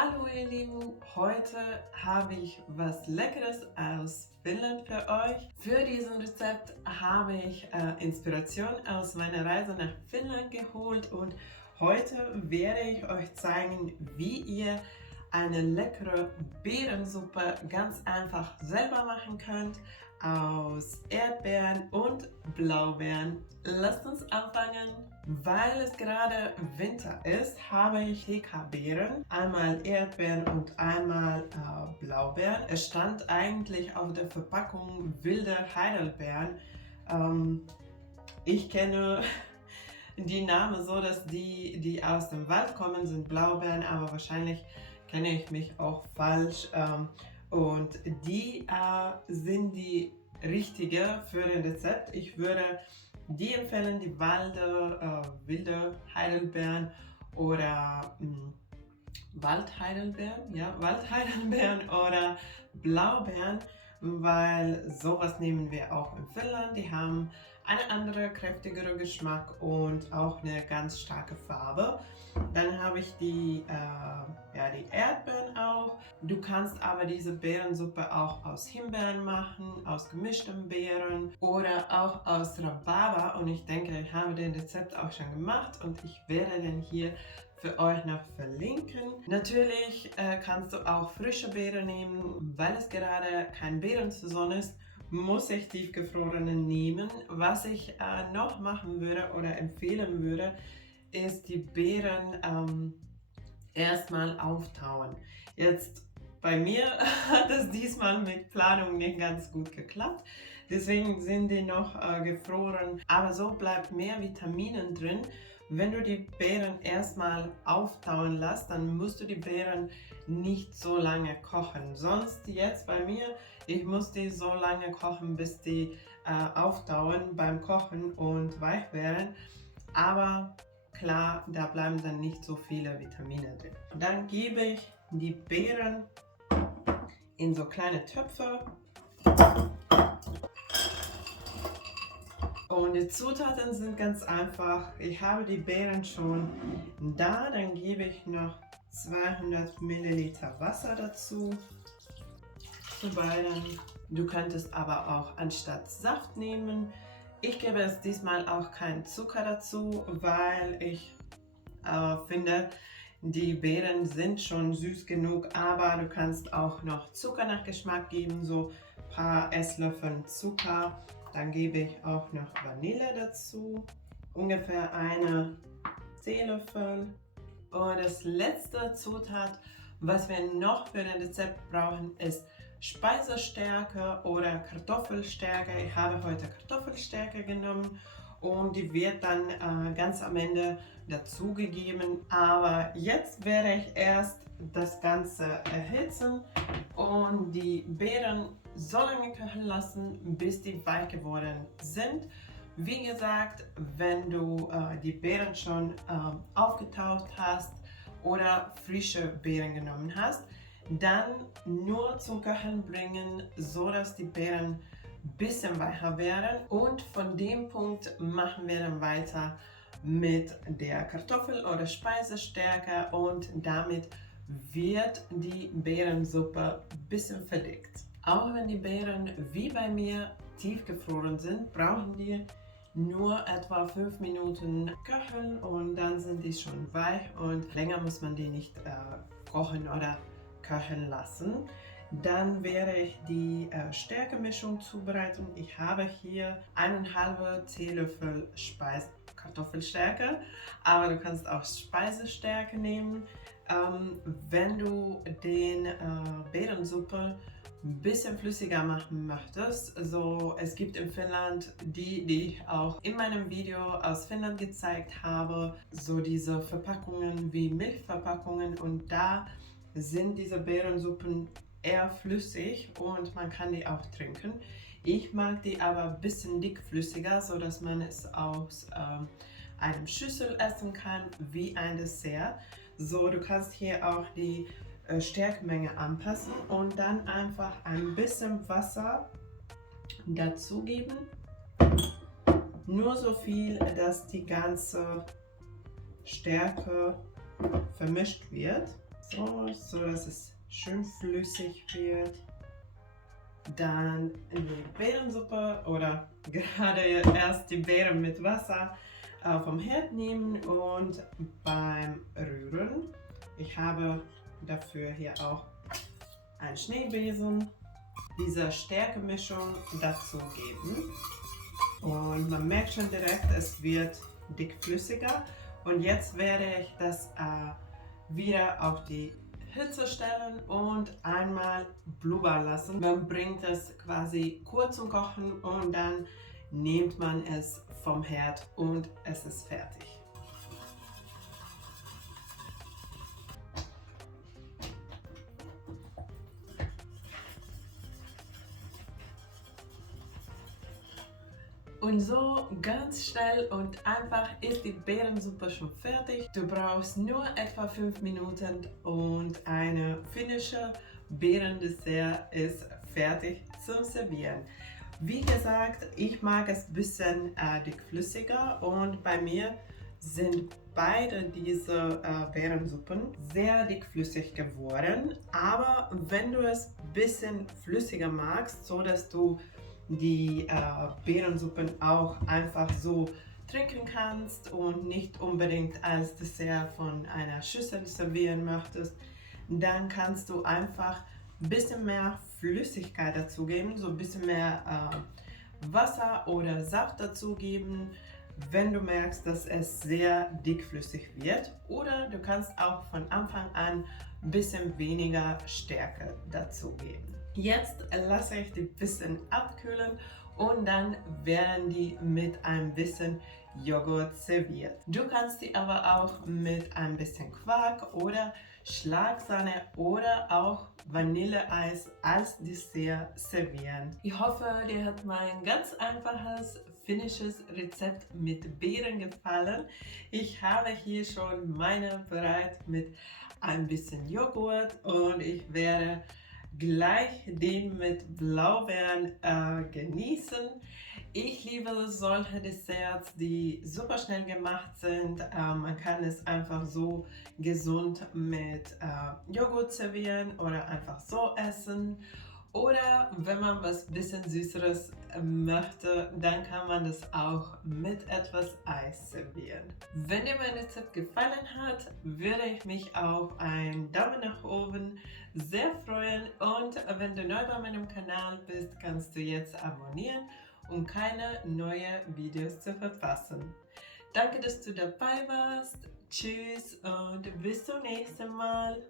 Hallo ihr Lieben, heute habe ich was Leckeres aus Finnland für euch. Für diesen Rezept habe ich Inspiration aus meiner Reise nach Finnland geholt und heute werde ich euch zeigen, wie ihr eine leckere Beerensuppe ganz einfach selber machen könnt aus Erdbeeren und Blaubeeren. Lasst uns anfangen. Weil es gerade Winter ist, habe ich TK-Beeren, einmal Erdbeeren und einmal Blaubeeren. Es stand eigentlich auf der Verpackung wilde Heidelbeeren. Ich kenne die Namen so, dass die aus dem Wald kommen, sind Blaubeeren, aber wahrscheinlich kenne ich mich auch falsch. Und die sind die richtige für den Rezept. Ich würde die empfehlen, die wilde Heidelbeeren oder Waldheidelbeeren, ja, Waldheidelbeeren oder Blaubeeren, weil sowas nehmen wir auch in Finnland. Die haben einen anderen, kräftigeren Geschmack und auch eine ganz starke Farbe. Dann habe ich die Erdbeeren auch. Du kannst aber diese Beerensuppe auch aus Himbeeren machen, aus gemischten Beeren oder auch aus Rhabarber. Und ich denke, ich habe den Rezept auch schon gemacht und ich werde den hier für euch noch verlinken. Natürlich kannst du auch frische Beeren nehmen, weil es gerade kein Beerensaison ist. Muss ich tiefgefrorene nehmen. Was ich noch machen würde oder empfehlen würde, ist die Beeren erstmal auftauen. Jetzt bei mir hat es diesmal mit Planung nicht ganz gut geklappt, deswegen sind die noch gefroren, aber so bleibt mehr Vitaminen drin. Wenn du die Beeren erstmal auftauen lässt, dann musst du die Beeren nicht so lange kochen. Sonst jetzt bei mir, ich muss die so lange kochen, bis die auftauen beim Kochen und weich werden. Aber klar, da bleiben dann nicht so viele Vitamine drin. Und dann gebe ich die Beeren in so kleine Töpfe. Und die Zutaten sind ganz einfach. Ich habe die Beeren schon da. Dann gebe ich noch 200 Milliliter Wasser dazu. Zu beiden. Du könntest aber auch anstatt Saft nehmen. Ich gebe es diesmal auch keinen Zucker dazu, weil ich finde, die Beeren sind schon süß genug, aber du kannst auch noch Zucker nach Geschmack geben, so ein paar Esslöffel Zucker. Dann gebe ich auch noch Vanille dazu, ungefähr eine Teelöffel. Und das letzte Zutat, was wir noch für das Rezept brauchen, ist Speisestärke oder Kartoffelstärke. Ich habe heute Kartoffelstärke genommen und die wird dann ganz am Ende dazugegeben. Aber jetzt werde ich erst das Ganze erhitzen und die Beeren so lange köcheln lassen, bis die weich geworden sind. Wie gesagt, wenn du die Beeren schon aufgetaut hast oder frische Beeren genommen hast, dann nur zum Köcheln bringen, so dass die Beeren ein bisschen weicher werden. Und von dem Punkt machen wir dann weiter mit der Kartoffel- oder Speisestärke und damit wird die Beerensuppe ein bisschen verdickt. Auch wenn die Beeren wie bei mir tiefgefroren sind, brauchen die nur etwa 5 Minuten köcheln und dann sind die schon weich und länger muss man die nicht kochen oder köcheln lassen. Dann werde ich die Stärkemischung zubereiten. Ich habe hier 1,5 Teelöffel Kartoffelstärke, aber du kannst auch Speisestärke nehmen. Wenn du den Beerensuppe ein bisschen flüssiger machen möchtest, so es gibt in Finnland die ich auch in meinem Video aus Finnland gezeigt habe, so diese Verpackungen wie Milchverpackungen und da sind diese Beerensuppen eher flüssig und man kann die auch trinken. Ich mag die aber ein bisschen dickflüssiger, so dass man es aus einem Schüssel essen kann wie ein Dessert. So, du kannst hier auch die Stärkemenge anpassen und dann einfach ein bisschen Wasser dazugeben. Nur so viel, dass die ganze Stärke vermischt wird. So dass es schön flüssig wird. Dann die Beerensuppe oder gerade erst die Beeren mit Wasser vom Herd nehmen und beim Rühren, ich habe dafür hier auch einen Schneebesen, diese Stärkemischung dazu geben. Und man merkt schon direkt, es wird dickflüssiger. Und jetzt werde ich das wieder auf die Hitze stellen und einmal blubbern lassen. Man bringt es quasi kurz zum Kochen und dann nimmt man es vom Herd und es ist fertig. Und so ganz schnell und einfach ist die Beerensuppe schon fertig. Du brauchst nur etwa 5 Minuten und eine finnische Beerendessert ist fertig zum Servieren. Wie gesagt, ich mag es ein bisschen dickflüssiger und bei mir sind beide diese Beerensuppen sehr dickflüssig geworden. Aber wenn du es ein bisschen flüssiger magst, so dass du die Beerensuppen auch einfach so trinken kannst und nicht unbedingt als Dessert von einer Schüssel servieren möchtest, dann kannst du einfach ein bisschen mehr Flüssigkeit dazugeben, so ein bisschen mehr Wasser oder Saft dazugeben, wenn du merkst, dass es sehr dickflüssig wird. Oder du kannst auch von Anfang an ein bisschen weniger Stärke dazugeben. Jetzt lasse ich die ein bisschen abkühlen und dann werden die mit ein bisschen Joghurt serviert. Du kannst die aber auch mit ein bisschen Quark oder Schlagsahne oder auch Vanilleeis als Dessert servieren. Ich hoffe, dir hat mein ganz einfaches finnisches Rezept mit Beeren gefallen. Ich habe hier schon meine bereit mit ein bisschen Joghurt und ich werde gleich den mit Blaubeeren genießen. Ich liebe solche Desserts, die super schnell gemacht sind. Man kann es einfach so gesund mit Joghurt servieren oder einfach so essen. Oder wenn man was bisschen Süßeres möchte, dann kann man das auch mit etwas Eis servieren. Wenn dir mein Rezept gefallen hat, würde ich mich auf einen Daumen nach oben sehr freuen. Und wenn du neu bei meinem Kanal bist, kannst du jetzt abonnieren, um keine neuen Videos zu verpassen. Danke, dass du dabei warst. Tschüss und bis zum nächsten Mal.